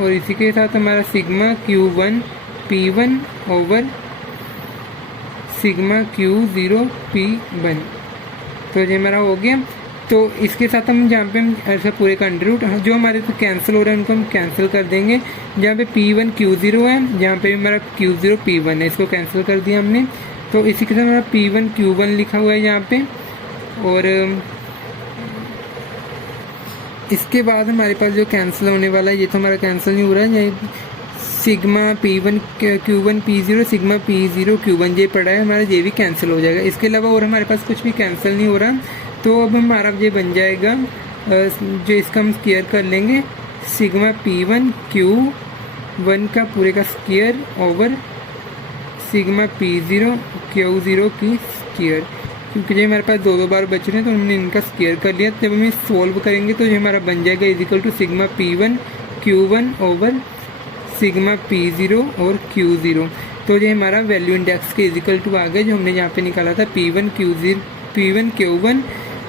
और इसी के साथ हमारा sigma Q1 P1 over sigma Q0 P1। तो ये हमारा हो गया। तो इसके साथ हम जहाँ पे हम ऐसा पूरे का अंडर रूट जो हमारे तो कैंसिल हो रहा है उनको हम कैंसिल कर देंगे। जहाँ पे P1Q0 है, जहाँ पे हमारा Q0 P1 है, इसको कैंसिल कर दिया हमने। तो इसी के साथ हमारा P1Q1 लिखा हुआ है यहाँ पे, और इसके बाद हमारे पास जो कैंसिल होने वाला है, ये तो हमारा कैंसिल नहीं हो रहा है, sigma P1Q1 P0 sigma P0Q1 ये पड़ा है हमारा, ये भी कैंसिल हो जाएगा। इसके अलावा और हमारे पास कुछ भी कैंसिल नहीं हो रहा। तो अब हमारा ये बन जाएगा, जो इसका हम स्क्वायर कर लेंगे, सिग्मा P1Q1 का पूरे का स्क्वायर ओवर सिग्मा P0Q0 की स्क्वायर, क्योंकि ये हमारे पास दो बार बच रहे हैं तो हमने इनका स्क्वायर कर लिया। जब हम इस सॉल्व करेंगे तो ये हमारा बन जाएगा is equal to sigma P1Q1 over sigma P0 और Q0। तो ये हमारा वैल्यू इंडेक्स के इजिकल टू आ गए जो हमने यहाँ पे निकाला था P1Q1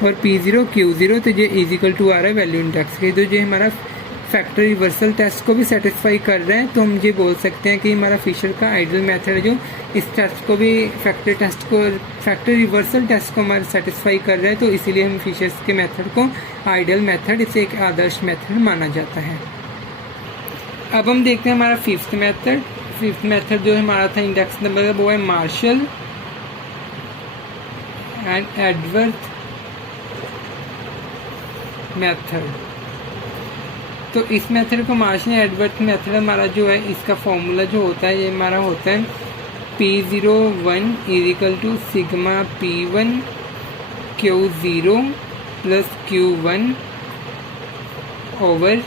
और P0Q0। तो ये इजिकल टू आ रहा है वैल्यू इंडेक्स के, तो ये हमारा फैक्टर रिवर्सल टेस्ट को भी सेटिस्फाई कर रहे हैं। तो हम ये बोल सकते हैं कि हमारा फिशर का आइडियल मेथड है जो इस टेस्ट को भी फैक्टर रिवर्सल टेस्ट को हमारा सेटिस्फाई कर रहा है। तो इसीलिए हम फिशर्स के मेथड को आइडियल मेथड, इसे एक आदर्श मेथड माना जाता है। अब हम देखते हैं हमारा फिफ्थ मेथड जो हमारा था इंडेक्स नंबर का, वो है मार्शल एंड एडवर्थ मेथड। तो इस मेथड को मार्शल एडवर्थ मेथड हमारा जो है इसका फॉर्मूला जो होता है ये हमारा होता है P01 is equal to sigma P1 Q0 plus Q1 over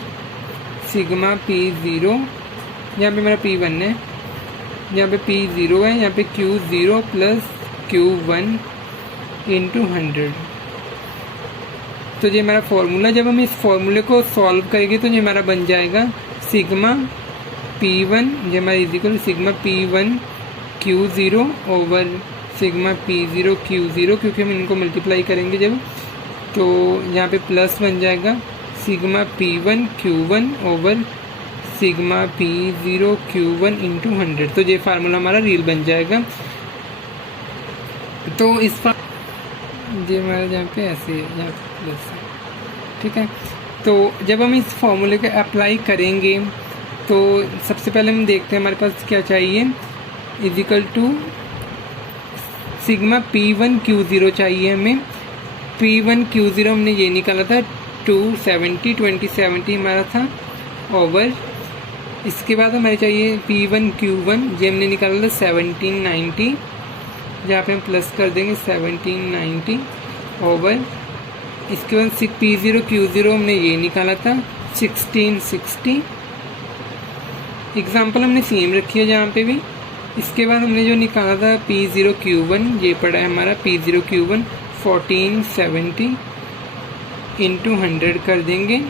sigma P0, यहाँ पे मेरा P1 है, यहाँ पे P0 है, यहाँ पे Q0 प्लस Q1 इंटू 100। तो ये हमारा फॉर्मूला, जब हम इस फॉर्मूले को सॉल्व करेंगे तो ये हमारा बन जाएगा सिग्मा P1 ये हमारा is equal sigma P1 Q0 over sigma P0 Q0, क्योंकि हम इनको मल्टीप्लाई करेंगे जब, तो यहाँ पे प्लस बन जाएगा sigma P1 Q1 over sigma P0 Q1 into 100। तो ये फार्मूला हमारा रियल बन जाएगा। तो इस ये हमारा यहाँ पे ऐसे है, यहाँ पे प्लस है, ठीक है। तो जब हम इस फॉर्मूले को अप्लाई करेंगे तो सबसे पहले हम देखते हैं हमारे पास क्या चाहिए, is equal to sigma P1 Q0 चाहिए हमें। P1 Q0 हमने ये निकाला था 2070 हमारा था ओवर, इसके बाद हमारे चाहिए P1 Q1 ये हमने निकाला था 1790, जहाँ पे हम प्लस कर देंगे 1790 ओवर, इसके बाद P0 Q0 हमने ये निकाला था 1660। एग्जाम्पल हमने सेम रखी है जहाँ पे भी। इसके बाद हमने जो निकाला था P0 Q1 ये पड़ा है हमारा P0 Q1 1470 इंटू 100 कर देंगे।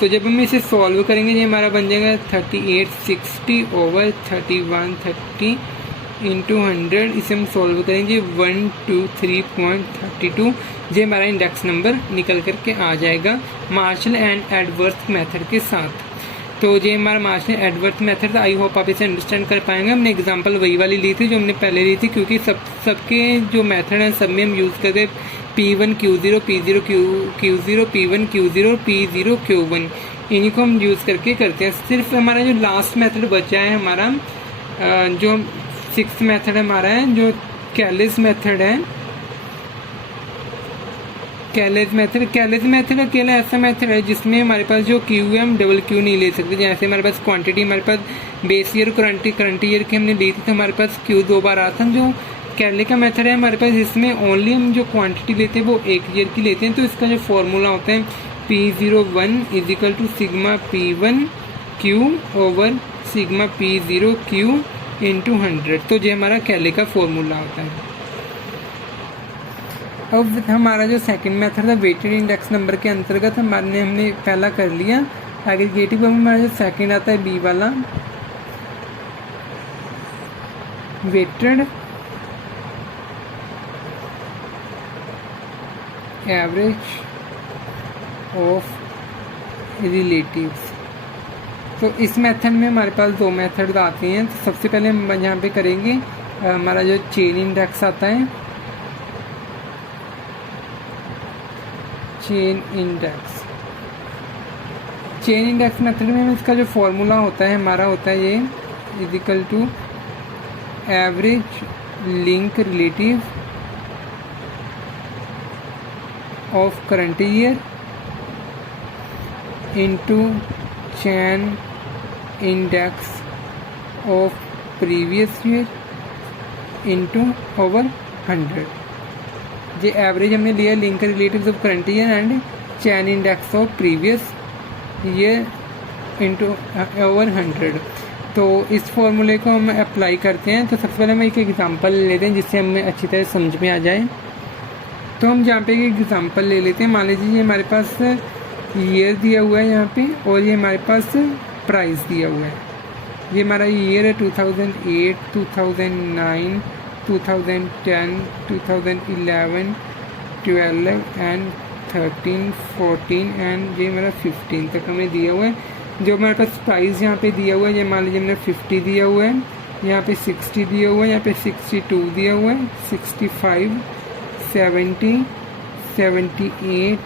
तो जब हम इसे सॉल्व करेंगे ये हमारा बन जाएगा 3860 ओवर 3130 इंटू 100। इसे हम सॉल्व करेंगे 123.32, ये हमारा इंडेक्स नंबर निकल करके आ जाएगा मार्शल एंड एडवर्थ मेथड के साथ। तो ये हमारा मार्शल एडवर्थ मेथड था। आई होप आप इसे अंडरस्टैंड कर पाएंगे। हमने एग्जांपल वही वाली ली थी जो हमने पहले ली थी, क्योंकि सबके जो मेथड हैं सब में हम यूज़ करते P1 Q0 P0 Q0 P1 Q0 P0 Q1, इन्हीं को हम यूज़ करके करते हैं। सिर्फ हमारा जो लास्ट मेथड बचा है हमारा जो 6th मेथड हमारा है जो कैलिस मेथड है। कैलिस मेथड अकेला ऐसा मेथड है जिसमें हमारे पास जो क्यू है हम डबल क्यू नहीं ले सकते। जैसे हमारे पास क्वांटिटी हमारे पास बेस ईयर करंट ईयर की हमने ली थी तो हमारे पास क्यू 2 बार आता है। जो कैले का मेथड है हमारे पास इसमें ओनली हम जो क्वांटिटी लेते हैं वो 1 ईयर की लेते हैं। तो इसका जो फॉर्मूला होता है P01 is equal to sigma P1 Q over sigma P0 Q into 100। तो ये हमारा कैले का फॉर्मूला होता है। अब हमारा जो सेकंड मेथड था वेटेड इंडेक्स नंबर के अंतर्गत हमने पहला कर लिया। एग्रीगेटिव में हमारा जो सेकंड आता है बी वाला वेटेड एवरेज ऑफ रिलेटिव्स। तो इस मेथड में हमारे पास 2 मेथड आते हैं। तो सबसे पहले हम यहाँ पे करेंगे हमारा जो चेन इंडेक्स आता है, चेन इंडेक्स मेथड में इसका जो फॉर्मूला होता है हमारा होता है ये is equal to average link relative of current year into chain index of previous year into over 100। ये एवरेज हमने लिया link relatives of current year and chain index of previous year into over 100। तो इस फॉर्मूले को हम अप्लाई करते हैं। तो सबसे पहले हम एक एग्जांपल ले लेते हैं जिससे हमें अच्छी तरह समझ में आ जाए। तो हम जहाँ पे एक एग्जांपल ले लेते हैं। मान लीजिए ये हमारे पास ईयर दिया हुआ है यहाँ पे और ये हमारे पास प्राइस दिया हुआ है। ये हमारा ईयर है 2008, 2009, 2010, 2011, 12 एंड 13, 14 एंड ये हमारा 15 तक हमें दिया हुआ है। जो हमारे पास प्राइस यहाँ पे दिया हुआ है ये मान लीजिए हमने 50 दिया हुआ है, यहाँ पे 60 दिया हुआ है, यहाँ पे 62 दिया हुआ है, 65, 70, 78,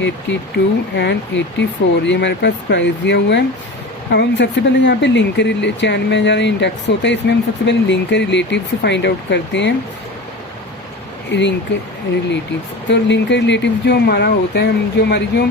82 एंड 84 ये हमारे पास प्राइस दिया हुआ है। अब हम सबसे पहले यहाँ पे लिंक चैन में जहाँ इंडेक्स होता है इसमें हम सबसे पहले लिंक रिलेटिव से फाइंड आउट करते हैं। Link relatives. तो लिंक रिलेटिव्स जो हमारा होता है, हम जो हमारी जो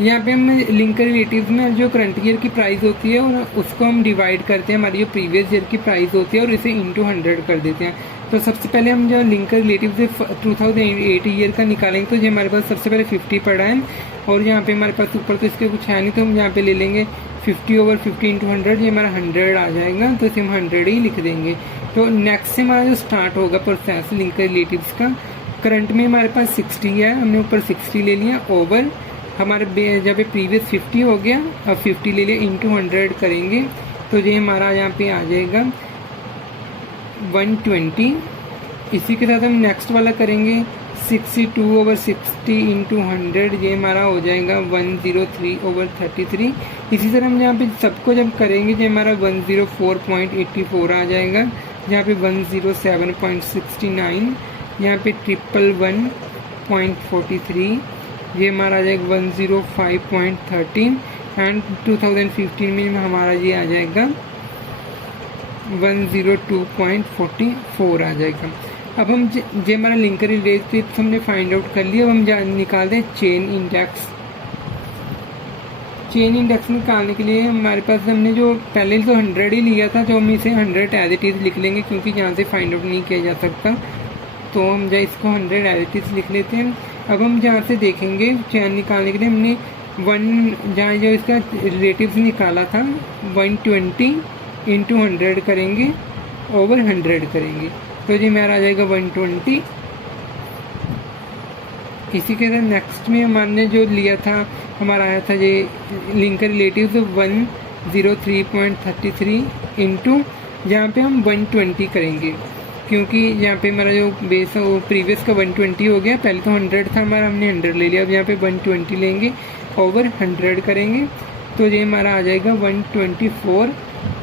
यहाँ पे हम लिंक रिलेटिव्स में जो करंट ईयर की प्राइस होती है और उसको हम डिवाइड करते हैं हमारी जो प्रीवियस ईयर की प्राइस होती है और इसे इंटू 100 कर देते हैं। तो सबसे पहले हम जो लिंक रिलेटिव से 2008 ईयर का निकालेंगे तो जो हमारे पास सबसे पहले 50 पड़ा है और यहाँ पे हमारे पास ऊपर तो इसके कुछ है नहीं, तो हम यहाँ पे ले लेंगे 50/50 इंटू 100, ये हमारा 100 आ जाएगा, तो इसे हम 100 ही लिख देंगे। तो नेक्स्ट से हमारा जो स्टार्ट होगा प्रोसेस लिंक रिलेटिव्स का, करंट में हमारे पास 60 है, हमने ऊपर 60 ले लिया, ओवर हमारे जब प्रीवियस 50 हो गया, अब 50 ले लिया, इंटू 100 करेंगे तो ये हमारा यहाँ पे आ जाएगा 120। इसी के साथ हम नेक्स्ट वाला करेंगे 62/60 इंटू 100, ये हमारा हो जाएगा 103/33। इसी तरह हम यहाँ पे सबको जब करेंगे जो हमारा 104.84 आ जाएगा, यहाँ पे 107.69, यहाँ पे 111.43, ये हमारा आ जाएगा 105.13 एंड 2015 में हमारा ये आ जाएगा 102.44 आ जाएगा। अब हम जो हमारा लिंकर रिलेटिव्स हमने फाइंड आउट कर लिया, अब हम निकालते हैं चेन इंडेक्स। चेन इंडेक्स निकालने के लिए हमारे पास हमने जो पहले तो 100 ही लिया था, तो हम इसे 100 एज इट इज़ लिख लेंगे क्योंकि यहाँ से फाइंड आउट नहीं किया जा सकता, तो हम जो इसको 100 एज इट इज़ लिख लेते हैं। अब हम जहाँ से देखेंगे चेन निकालने के लिए हमने जहाँ जो इसका रिलेटिव्स निकाला था 120 इंटू 100 करेंगे, ओवर 100 करेंगे, तो जी मेरा आ जाएगा 120। इसी के साथ नेक्स्ट में हमारे जो लिया था हमारा आया था ये लिंकर रिलेटिव्स 103.33 इंटू यहाँ पे हम 120 करेंगे क्योंकि यहाँ पे हमारा जो बेस है वो प्रीवियस का 120 हो गया, पहले तो 100 था हमारा, हमने 100 ले लिया, अब यहाँ पे 120 लेंगे, ओवर 100 करेंगे, तो ये हमारा आ जाएगा 124।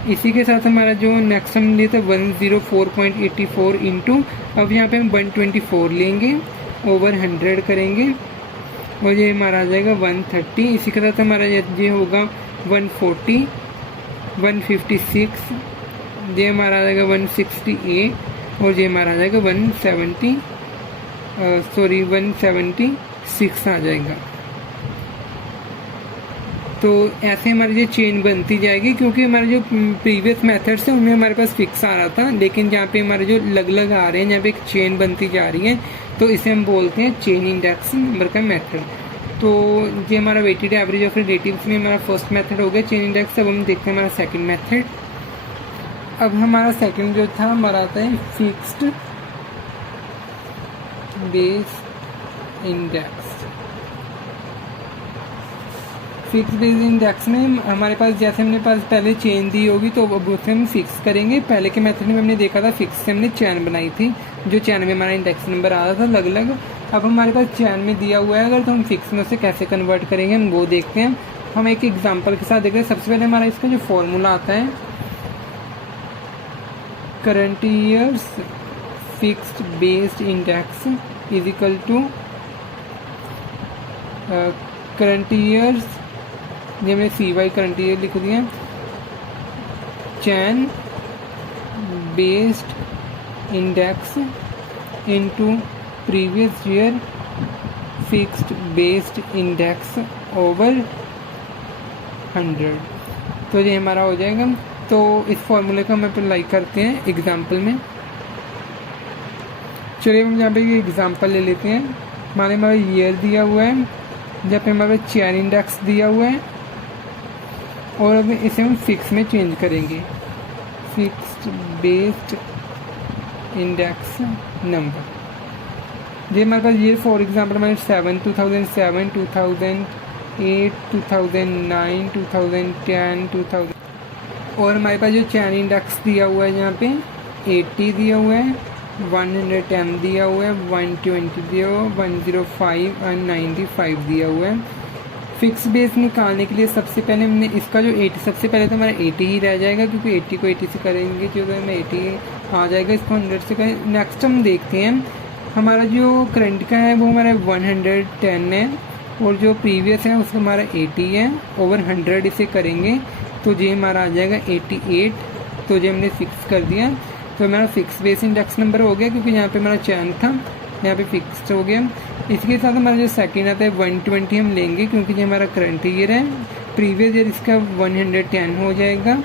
इसी के साथ हमारा जो नेक्स्ट हम लिए थे 104.84 इंटू, अब यहाँ पे हम 124 लेंगे, ओवर 100 करेंगे और ये हमारा आ जाएगा 130। इसी के साथ हमारा ये होगा 140, 156, ये हमारा आ जाएगा 168 और ये हमारा आ जाएगा 176 आ जाएगा। तो ऐसे हमारी जो चेन बनती जाएगी क्योंकि हमारे जो प्रीवियस मेथड्स है उनमें हमारे पास फिक्स आ रहा था, लेकिन जहाँ पे हमारे जो अलग अलग आ रहे हैं, जहाँ पे एक चेन बनती जा रही है, तो इसे हम बोलते हैं चेन इंडेक्स नंबर का मेथड। तो ये हमारा वेटेड एवरेज ऑफ रिलेटिव्स में हमारा फर्स्ट मेथड हो गया चेन इंडेक्स। अब हम देखते हैं हमारा सेकंड मेथड। अब हमारा सेकंड जो था हमारा आता है fixed base index. Fix base index में हमारे पास जैसे हमने पास पहले चेन दी होगी तो अब उसे हम फिक्स करेंगे। पहले के मेथड में हमने देखा था फिक्स से हमने चैन बनाई थी, जो चैन में हमारा इंडेक्स नंबर आ रहा था अलग अलग। अब हमारे पास चैन में दिया हुआ है, अगर तो हम फिक्स में उसे कैसे कन्वर्ट करेंगे हम वो देखते हैं। हम एक एग्जांपल के साथ देख रहे हैं। सबसे पहले हमारा इसका जो फॉर्मूला आता है current years fixed based index is equal to current years, ये हमने CY करंट ईयर लिख दिया, chain based index into previous year fixed based index over 100। तो ये हमारा हो जाएगा। तो इस फॉर्मूले को हम अप्लाई करते हैं एग्जाम्पल में। चलिए हम यहाँ पे ये एग्जाम्पल ले लेते हैं। हमारा ईयर दिया हुआ है, जहाँ पे हमारे चैन इंडेक्स दिया हुआ है और अब इसे हम फिक्स में चेंज करेंगे, फिक्स्ड बेस्ड इंडेक्स नंबर। ये हमारे पास ये फॉर एग्जांपल हमारे 2007, 2008, 2009, 2010, 2000 और हमारे पास जो चैन इंडेक्स दिया हुआ है यहाँ पे 80 दिया हुआ है, 110 दिया हुआ है, 120 दिया हुआ है, 105 और 95 दिया हुआ है। फिक्स बेस निकालने के लिए सबसे पहले हमने इसका जो 80, सबसे पहले तो हमारा 80 ही रह जाएगा क्योंकि 80 को 80 से करेंगे जो हमें 80 आ जाएगा, इसको 100 से करें। नेक्स्ट हम देखते हैं हमारा जो करंट का है वो हमारा 110 है और जो प्रीवियस है उसका हमारा 80 है, ओवर 100 इसे करेंगे तो ये हमारा आ जाएगा 88। तो ये हमने फिक्स कर दिया। तो हमारा फिक्स बेस इंडेक्स नंबर हो गया, क्योंकि यहाँ पे हमारा चयन था, यहाँ पे फिक्स हो गया। इसके साथ हमारा जो सेकंड आता है 120 हम लेंगे, क्योंकि ये हमारा करंट ईयर है। प्रीवियस ईयर इसका 110 हो जाएगा।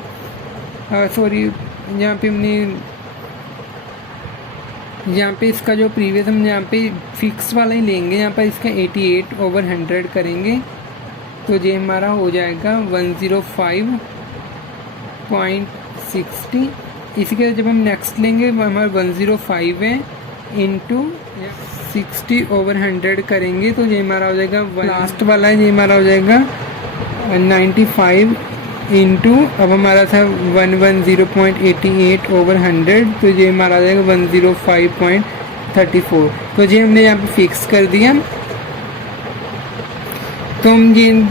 सॉरी, यहाँ पे हमने यहाँ पे इसका जो प्रीवियस हम यहाँ पे फिक्स वाला ही लेंगे, यहाँ पर इसका 88/100 करेंगे, तो ये हमारा हो जाएगा 105.60। इसी के जब हम नेक्स्ट लेंगे हमारा 105 है इंटू 60/100 करेंगे, तो ये हमारा हो जाएगा लास्ट वाला है, ये हमारा हो जाएगा 95 इंटू, अब हमारा था 110.88/100, तो ये हमारा आ जाएगा 105.34। तो ये हमने यहाँ पे फिक्स कर दिया। तो हम ये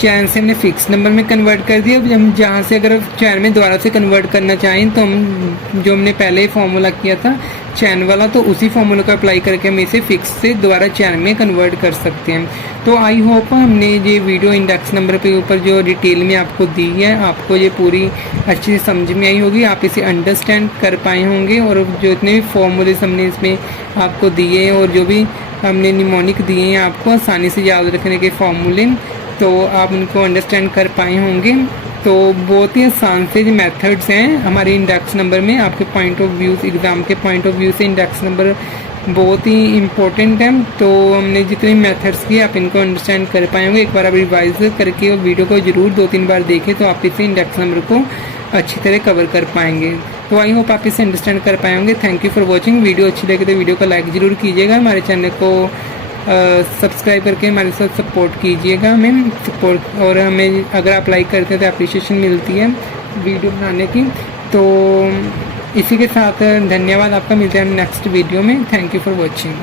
चैन से हमने फिक्स नंबर में कन्वर्ट कर दिया। अब हम जहाँ से अगर चैन में दोबारा से कन्वर्ट करना चाहें, तो हम जो हमने पहले ही फार्मूला किया था चैन वाला, तो उसी फार्मूला को अप्लाई करके हम इसे फिक्स से दोबारा चैन में कन्वर्ट कर सकते हैं। तो आई होप हमने ये वीडियो इंडेक्स नंबर के ऊपर जो डिटेल में आपको दी है, आपको ये पूरी अच्छे से समझ में आई होगी, आप इसे अंडरस्टैंड कर पाए होंगे। और जो इतने भी फॉर्मूले हमने इसमें आपको दिए हैं और जो भी हमने निमोनिक दिए हैं आपको आसानी से याद रखने के फॉर्मूले, तो आप उनको अंडरस्टैंड कर पाए होंगे। तो बहुत ही आसान से जो मेथड्स हैं हमारे इंडेक्स नंबर में, आपके पॉइंट ऑफ व्यू, एग्ज़ाम के पॉइंट ऑफ व्यू से इंडेक्स नंबर बहुत ही इम्पोर्टेंट है। तो हमने जितने मेथड्स किए आप इनको अंडरस्टैंड कर पाए होंगे। एक बार आप रिवाइज करके और वीडियो को ज़रूर 2-3 बार देखें, तो आप इसे इंडेक्स नंबर को अच्छी तरह कवर कर पाएंगे। तो आई होप आप इसे अंडरस्टैंड कर पाए होंगे। Thank you for watching. Video अच्छी लगे तो वीडियो को लाइक ज़रूर कीजिएगा, हमारे चैनल को सब्सक्राइब करके हमारे साथ सपोर्ट कीजिएगा हमें सपोर्ट, और हमें अगर आप लाइक करते हैं तो अप्रिशिएशन मिलती है वीडियो बनाने की। तो इसी के साथ धन्यवाद आपका, मिलते हैं नेक्स्ट वीडियो में। Thank you for watching.